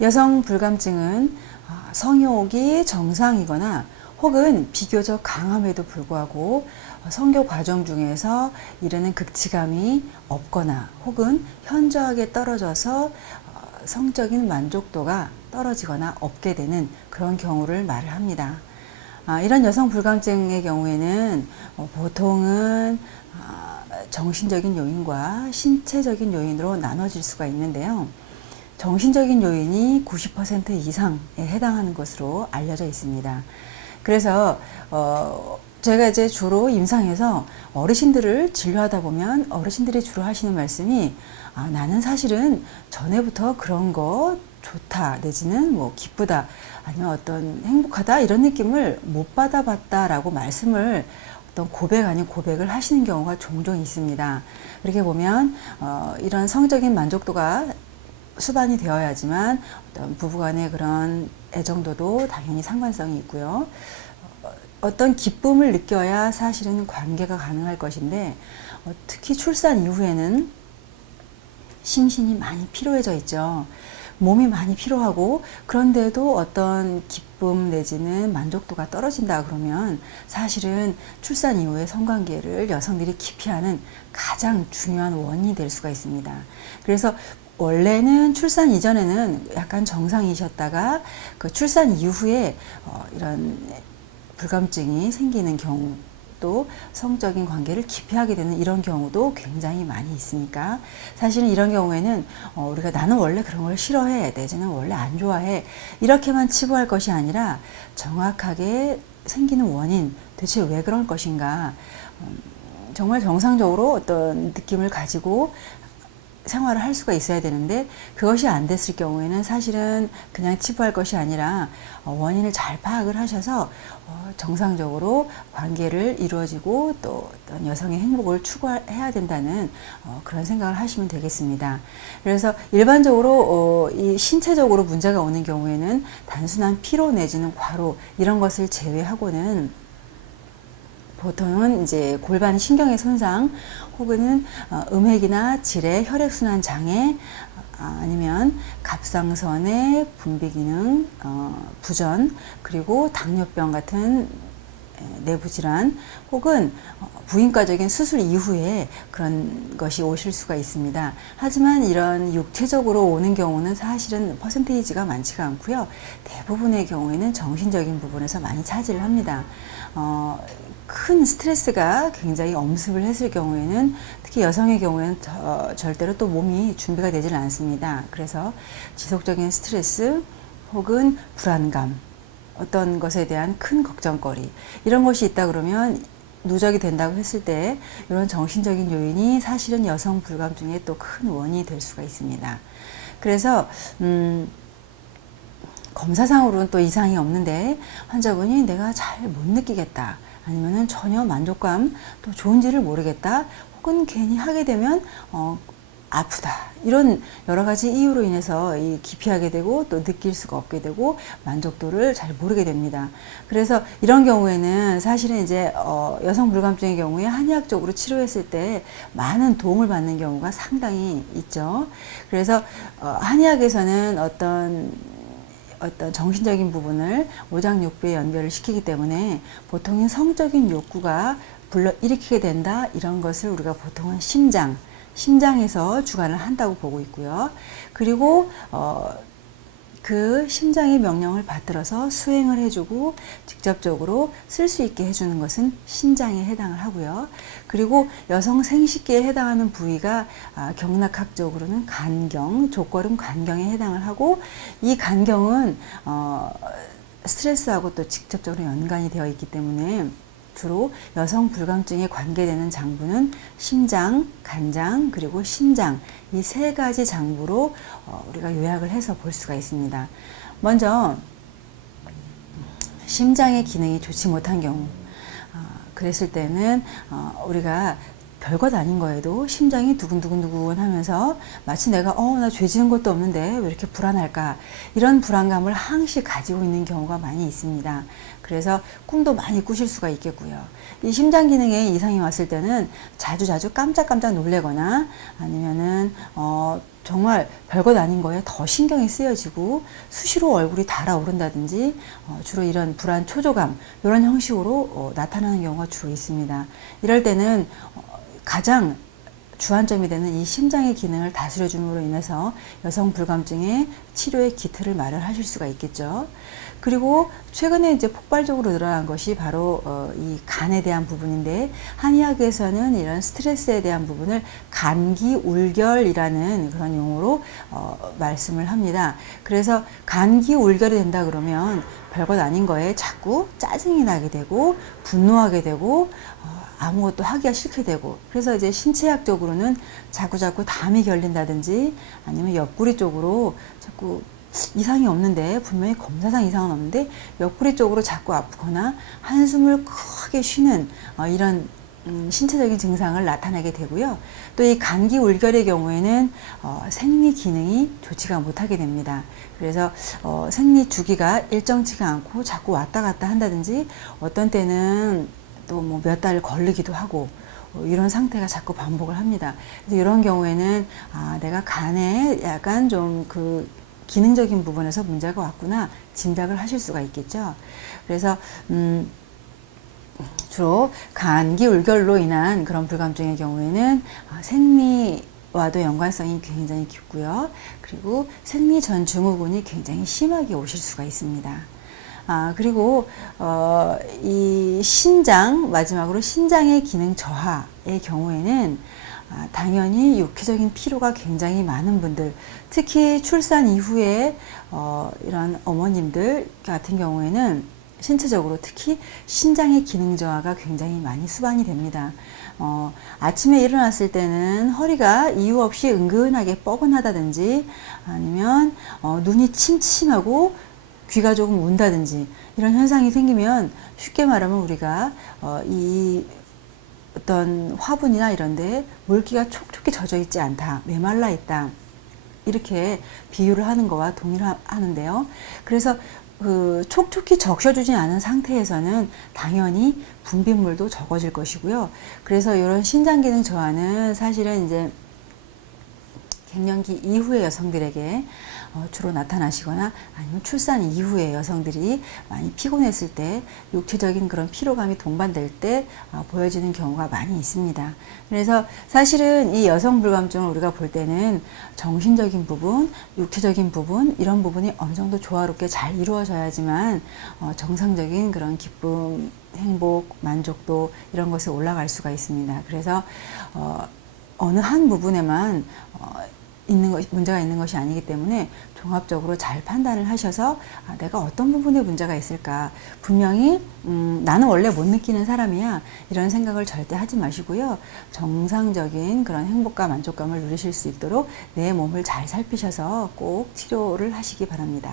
여성 불감증은 성욕이 정상이거나 혹은 비교적 강함에도 불구하고 성교 과정 중에서 이르는 극치감이 없거나 혹은 현저하게 떨어져서 성적인 만족도가 떨어지거나 없게 되는 그런 경우를 말을 합니다. 이런 여성 불감증의 경우에는 보통은 정신적인 요인과 신체적인 요인으로 나눠질 수가 있는데요. 정신적인 요인이 90% 이상에 해당하는 것으로 알려져 있습니다. 그래서 제가 이제 주로 임상에서 어르신들을 진료하다 보면 어르신들이 주로 하시는 말씀이 나는 사실은 전에부터 그런 거 좋다 내지는 뭐 기쁘다 아니면 어떤 행복하다 이런 느낌을 못 받아봤다라고 말씀을 어떤 고백 아닌 고백을 하시는 경우가 종종 있습니다. 이렇게 보면 이런 성적인 만족도가 수반이 되어야지만 어떤 부부간의 그런 애정도도 당연히 상관성이 있고요. 어떤 기쁨을 느껴야 사실은 관계가 가능할 것인데 특히 출산 이후에는 심신이 많이 피로해져 있죠. 몸이 많이 피로하고 그런데도 어떤 기쁨 내지는 만족도가 떨어진다 그러면 사실은 출산 이후에 성관계를 여성들이 기피하는 가장 중요한 원인이 될 수가 있습니다. 그래서 원래는 출산 이전에는 약간 정상이셨다가 그 출산 이후에 이런 불감증이 생기는 경우 또 성적인 관계를 기피하게 되는 이런 경우도 굉장히 많이 있으니까 사실은 이런 경우에는 우리가 나는 원래 그런 걸 싫어해 내지는 원래 안 좋아해 이렇게만 치부할 것이 아니라 정확하게 생기는 원인 도대체 왜 그럴 것인가 정말 정상적으로 어떤 느낌을 가지고 생활을 할 수가 있어야 되는데 그것이 안 됐을 경우에는 사실은 그냥 치부할 것이 아니라 원인을 잘 파악을 하셔서 정상적으로 관계를 이루어지고 또 어떤 여성의 행복을 추구해야 된다는 그런 생각을 하시면 되겠습니다. 그래서 일반적으로 이 신체적으로 문제가 오는 경우에는 단순한 피로 내지는 과로 이런 것을 제외하고는 보통은 이제 골반 신경의 손상 혹은 음핵이나 질의 혈액순환 장애 아니면 갑상선의 분비 기능 부전 그리고 당뇨병 같은 내부 질환 혹은 부인과적인 수술 이후에 그런 것이 오실 수가 있습니다. 하지만 이런 육체적으로 오는 경우는 사실은 퍼센테이지가 많지가 않고요. 대부분의 경우에는 정신적인 부분에서 많이 차지를 합니다. 큰 스트레스가 굉장히 엄습을 했을 경우에는 특히 여성의 경우에는 절대로 또 몸이 준비가 되지는 않습니다. 그래서 지속적인 스트레스 혹은 불안감 어떤 것에 대한 큰 걱정거리 이런 것이 있다 그러면 누적이 된다고 했을 때 이런 정신적인 요인이 사실은 여성 불감증의 또 큰 원인이 될 수가 있습니다. 그래서 검사상으로는 또 이상이 없는데 환자분이 내가 잘 못 느끼겠다 아니면은 전혀 만족감 또 좋은지를 모르겠다 혹은 괜히 하게 되면 아프다 이런 여러 가지 이유로 인해서 기피하게 되고 또 느낄 수가 없게 되고 만족도를 잘 모르게 됩니다. 그래서 이런 경우에는 사실은 이제 여성 불감증의 경우에 한의학적으로 치료했을 때 많은 도움을 받는 경우가 상당히 있죠. 그래서 한의학에서는 어떤 정신적인 부분을 오장육부에 연결을 시키기 때문에 보통은 성적인 욕구가 불러일으키게 된다 이런 것을 우리가 보통은 심장에서 주관을 한다고 보고 있고요. 그리고 그 심장의 명령을 받들어서 수행을 해주고 직접적으로 쓸 수 있게 해주는 것은 신장에 해당을 하고요. 그리고 여성 생식기에 해당하는 부위가 경락학적으로는 간경, 족걸음 간경에 해당을 하고 이 간경은 스트레스하고 또 직접적으로 연관이 되어 있기 때문에 주로 여성 불감증에 관계되는 장부는 심장, 간장, 그리고 신장 이 세 가지 장부로 우리가 요약을 해서 볼 수가 있습니다. 먼저 심장의 기능이 좋지 못한 경우 그랬을 때는 우리가 별것 아닌 거에도 심장이 두근두근 하면서 마치 내가 나 죄 지은 것도 없는데 왜 이렇게 불안할까 이런 불안감을 항시 가지고 있는 경우가 많이 있습니다. 그래서 꿈도 많이 꾸실 수가 있겠고요. 이 심장 기능에 이상이 왔을 때는 자주 깜짝깜짝 놀래거나 아니면은 정말 별것 아닌 거에 더 신경이 쓰여지고 수시로 얼굴이 달아오른다든지 주로 이런 불안, 초조감 이런 형식으로 나타나는 경우가 주로 있습니다. 이럴 때는 가장 주안점이 되는 이 심장의 기능을 다스려줌으로 인해서 여성 불감증의 치료의 기틀을 마련하실 수가 있겠죠. 그리고 최근에 이제 폭발적으로 늘어난 것이 바로 이 간에 대한 부분인데, 한의학에서는 이런 스트레스에 대한 부분을 간기울결이라는 그런 용어로 말씀을 합니다. 그래서 간기울결이 된다 그러면 별것 아닌 거에 자꾸 짜증이 나게 되고 분노하게 되고 아무것도 하기가 싫게 되고, 그래서 이제 신체학적으로는 자꾸자꾸 담이 결린다든지 아니면 옆구리 쪽으로 자꾸 이상이 없는데, 분명히 검사상 이상은 없는데 옆구리 쪽으로 자꾸 아프거나 한숨을 크게 쉬는 이런 신체적인 증상을 나타내게 되고요. 또 이 감기울결의 경우에는 생리 기능이 좋지가 못하게 됩니다. 그래서 생리 주기가 일정치가 않고 자꾸 왔다 갔다 한다든지, 어떤 때는 또 뭐 몇 달 걸리기도 하고 이런 상태가 자꾸 반복을 합니다. 그래서 이런 경우에는 내가 간에 약간 좀 그 기능적인 부분에서 문제가 왔구나 짐작을 하실 수가 있겠죠. 그래서 주로 간기울결로 인한 그런 불감증의 경우에는 생리와도 연관성이 굉장히 깊고요. 그리고 생리 전 증후군이 굉장히 심하게 오실 수가 있습니다. 그리고 이 신장, 마지막으로 신장의 기능 저하의 경우에는 당연히 육체적인 피로가 굉장히 많은 분들, 특히 출산 이후에 이런 어머님들 같은 경우에는 신체적으로 특히 신장의 기능 저하가 굉장히 많이 수반이 됩니다. 아침에 일어났을 때는 허리가 이유 없이 은근하게 뻐근하다든지, 아니면 눈이 침침하고 귀가 조금 운다든지, 이런 현상이 생기면 쉽게 말하면 우리가 이 어떤 화분이나 이런 데 물기가 촉촉히 젖어 있지 않다, 메말라 있다, 이렇게 비유를 하는 거와 동일하는데요. 그래서 그 촉촉히 적셔주지 않은 상태에서는 당연히 분비물도 적어질 것이고요. 그래서 이런 신장 기능 저하는 사실은 이제 갱년기 이후의 여성들에게 주로 나타나시거나, 아니면 출산 이후에 여성들이 많이 피곤했을 때, 육체적인 그런 피로감이 동반될 때 보여지는 경우가 많이 있습니다. 그래서 사실은 이 여성 불감증을 우리가 볼 때는 정신적인 부분, 육체적인 부분, 이런 부분이 어느 정도 조화롭게 잘 이루어져야지만 정상적인 그런 기쁨, 행복, 만족도, 이런 것에 올라갈 수가 있습니다. 그래서 어느 한 부분에만 문제가 있는 것이 아니기 때문에 종합적으로 잘 판단을 하셔서 내가 어떤 부분에 문제가 있을까, 분명히 나는 원래 못 느끼는 사람이야, 이런 생각을 절대 하지 마시고요. 정상적인 그런 행복과 만족감을 누리실 수 있도록 내 몸을 잘 살피셔서 꼭 치료를 하시기 바랍니다.